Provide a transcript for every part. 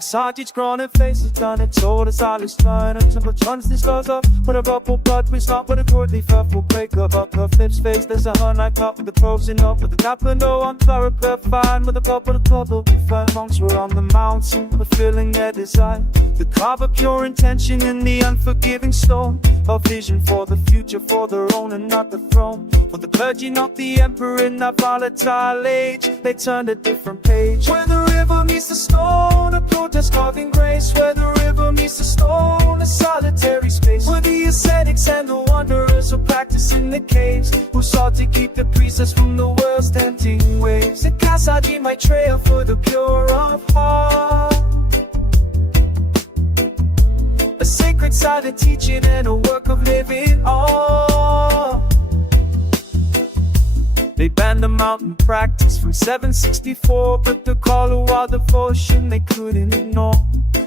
Sausage grown and faces done and told us all is trying and simple chance this goes up. When a bubble blood we stop with a courtly fuff will break up her flips face. There's a hun I caught with the probes in up with the cap window on thoroughfare fine with a cup with a bubble. We find monks were on the mountain fulfilling their desire. The carve of pure intention in the unforgiving stone. A vision for the future for their own and not the throne. For the clergy, not the emperor in that volatile age. They turned a different page. Where the river meets the stone, a protest carving grace. Where the river meets the stone, a solitary space. Where the ascetics and the wanderers were practicing the caves. Who sought to keep the precepts from the world's tempting waves. The Casa di Maitreya for the pure of heart. A sacred silent teaching and a work of living art. They banned the mountain practice from 764, but the call of devotion they couldn't ignore.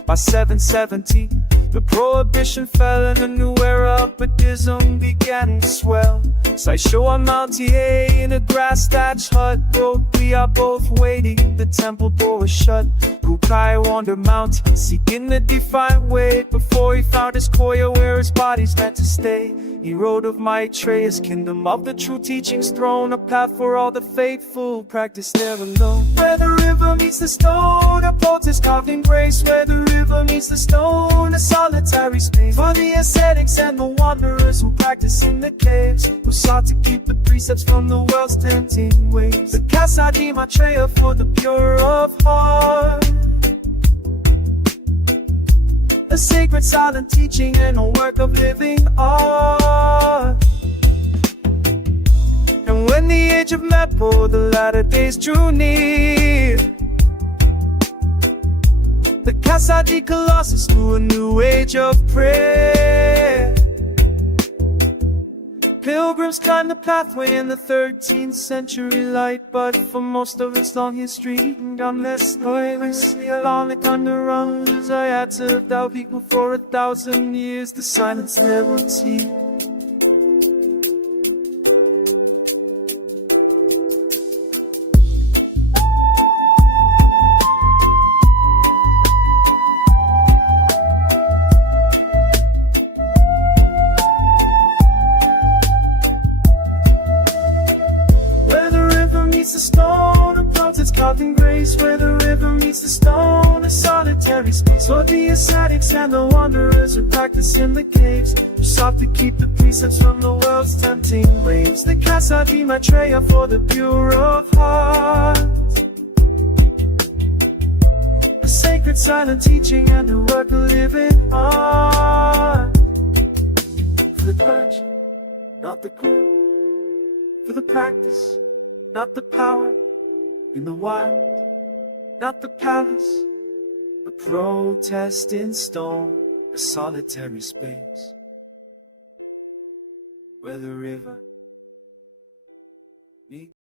By 770, the prohibition fell and a new era of Buddhism began to swell. Saisho on Mount Hiei in a grass thatched hut wrote, "We are both waiting, the temple door was shut." Kukai wandered mountain, seeking the defiant way. Before he found his koya where his body's meant to stay. He wrote of Maitreya's kingdom, of the true teachings throne. A path for all the faithful, practice there alone. Where the river meets the stone, a poet's carved in grace. Where the river meets the stone, a solitary space. For the ascetics and the wanderers who practice in the caves. Who sought to keep the precepts from the world's tempting ways. The Casa di Maitreya for the pure of heart. A sacred silent teaching and a work of living art. And when the age of Mepo, the latter days drew near, the Casa di Colossus knew a new age of prayer. Pilgrims climbed the pathway in the 13th century light, but for most of its long history, unless noisily along the thunder runs, I had to doubt people for 1,000 years. The silence never ceased. The stone, a prophets carved in grace. Where the river meets the stone, a solitary space. For the ascetics and the wanderers who practice in the caves. Who sought to keep the precepts from the world's tempting waves. The Casa di Maitreya for the pure of heart. A sacred silent teaching and a work of living art. For the clergy, not the group. For the practice, not the power, in the wild, not the palace, the protest in stone, a solitary space. Where the river meets